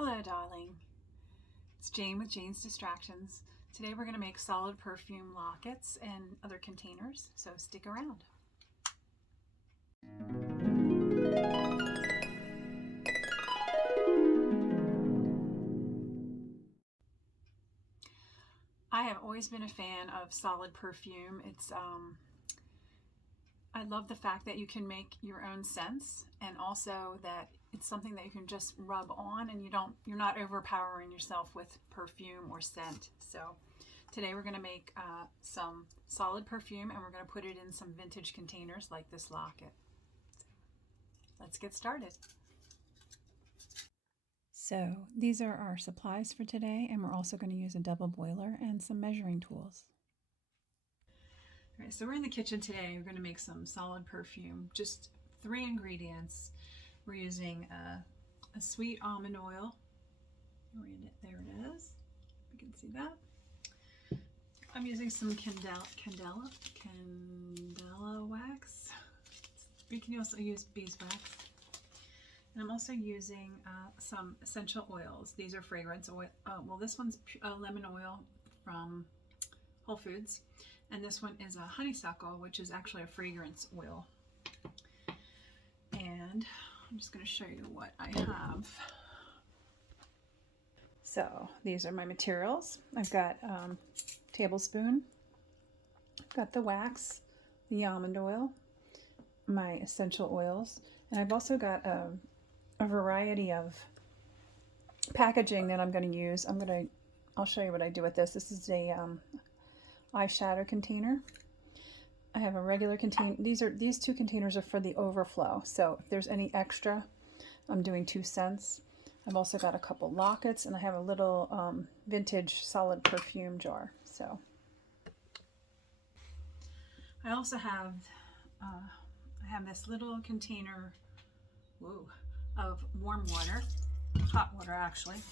Hello, darling. It's Jane with Jane's Distractions. Today we're going to make solid perfume lockets and other containers, so stick around. I have always been a fan of solid perfume. I love the fact that you can make your own scents, and also that it's something that you can just rub on and you're not overpowering yourself with perfume or scent. So today we're going to make some solid perfume, and we're going to put it in some vintage containers like this locket. Let's get started. So these are our supplies for today, and we're also going to use a double boiler and some measuring tools. All right, so we're in the kitchen today. We're going to make some solid perfume. Just 3 ingredients. We're using a sweet almond oil. There it is. You can see that. I'm using some candela wax. You can also use beeswax. And I'm also using some essential oils. These are fragrance oil. Well, this one's lemon oil from Whole Foods. And this one is a honeysuckle, which is actually a fragrance oil. And I'm just going to show you what I have. So these are my materials. I've got tablespoon, I've got the wax, the almond oil, my essential oils, and I've also got a variety of packaging that I'm going to use. I'll show you what I do with this. This is a eyeshadow container. I have a regular container. These 2 containers are for the overflow. So if there's any extra, I'm doing 2 cents. I've also got a couple lockets, and I have a little vintage solid perfume jar. So I also have this little container of warm water, hot water actually.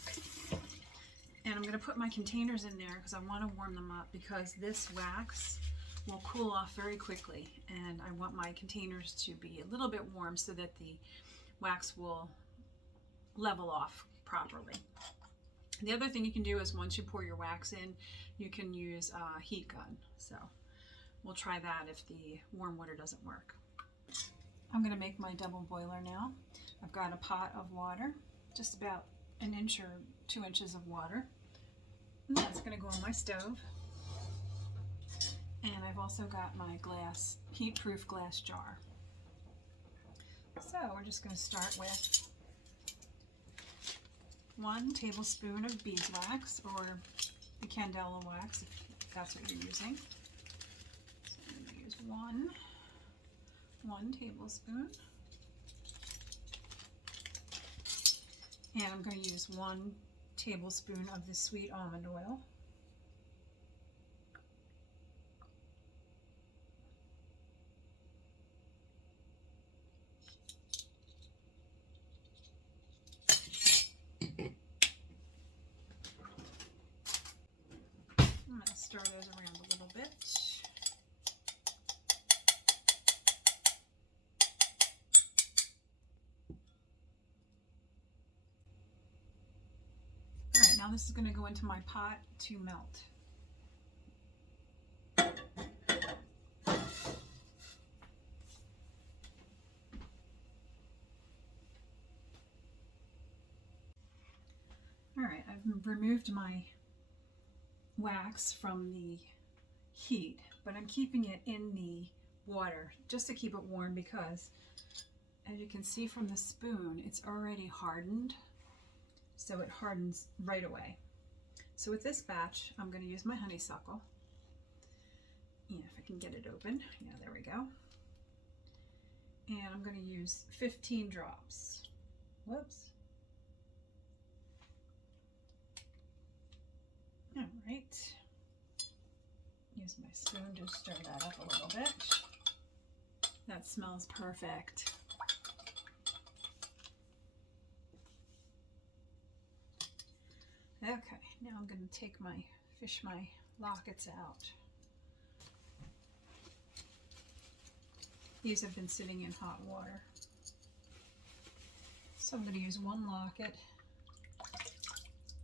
And I'm going to put my containers in there because I want to warm them up, because this wax will cool off very quickly, and I want my containers to be a little bit warm so that the wax will level off properly. The other thing you can do is, once you pour your wax in, you can use a heat gun. So we'll try that if the warm water doesn't work. I'm going to make my double boiler now. I've got a pot of water, just about 1 inch or 2 inches of water. And that's going to go on my stove. And I've also got my heat-proof glass jar. So we're just going to start with 1 tablespoon of beeswax, or the candela wax if that's what you're using. So I'm going to use one tablespoon. And I'm going to use 1 tablespoon of the sweet almond oil. I'm going to stir those around a little bit. Now this is going to go into my pot to melt. Alright, I've removed my wax from the heat, but I'm keeping it in the water just to keep it warm, because as you can see from the spoon, it's already hardened. So it hardens right away. So with this batch, I'm going to use my honeysuckle. Yeah, if I can get it open. Yeah, there we go. And I'm going to use 15 drops. Whoops. All right. Use my spoon to stir that up a little bit. That smells perfect. Okay, now I'm going to fish my lockets out. These have been sitting in hot water. So I'm going to use 1 locket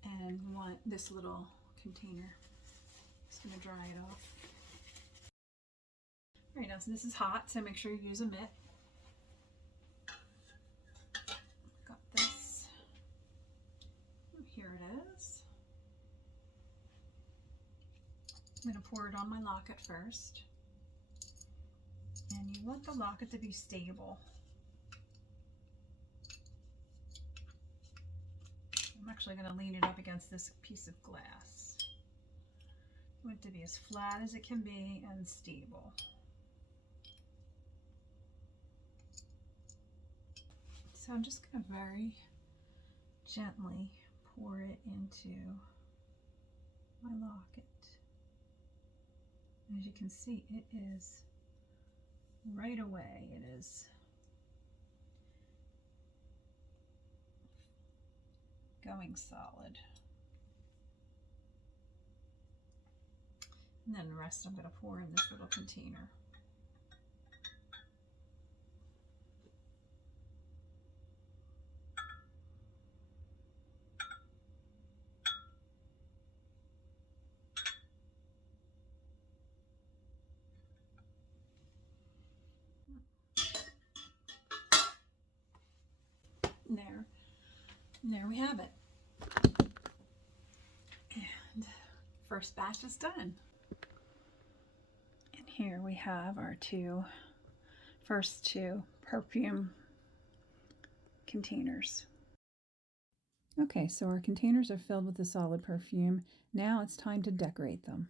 and want this little container. Just gonna dry it off. All right, now so this is hot, so make sure you use a mitt. Got this. Here it is. I'm gonna pour it on my locket first. And you want the locket to be stable. I'm actually going to lean it up against this piece of glass. I want it to be as flat as it can be and stable. So I'm just going to very gently pour it into my locket. As you can see, it is right away, it is going solid. And then the rest I'm going to pour in this little container. And there we have it. And first batch is done. And here we have our first two perfume containers. Okay, so our containers are filled with the solid perfume. Now it's time to decorate them.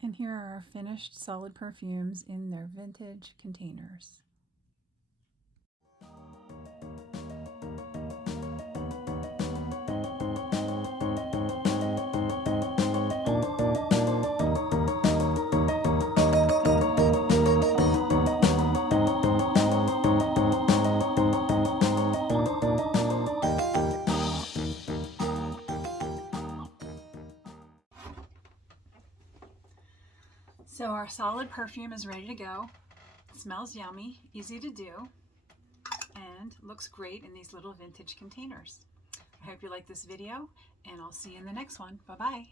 And here are our finished solid perfumes in their vintage containers. So our solid perfume is ready to go. It smells yummy, easy to do, and looks great in these little vintage containers. I hope you like this video, and I'll see you in the next one. Bye-bye.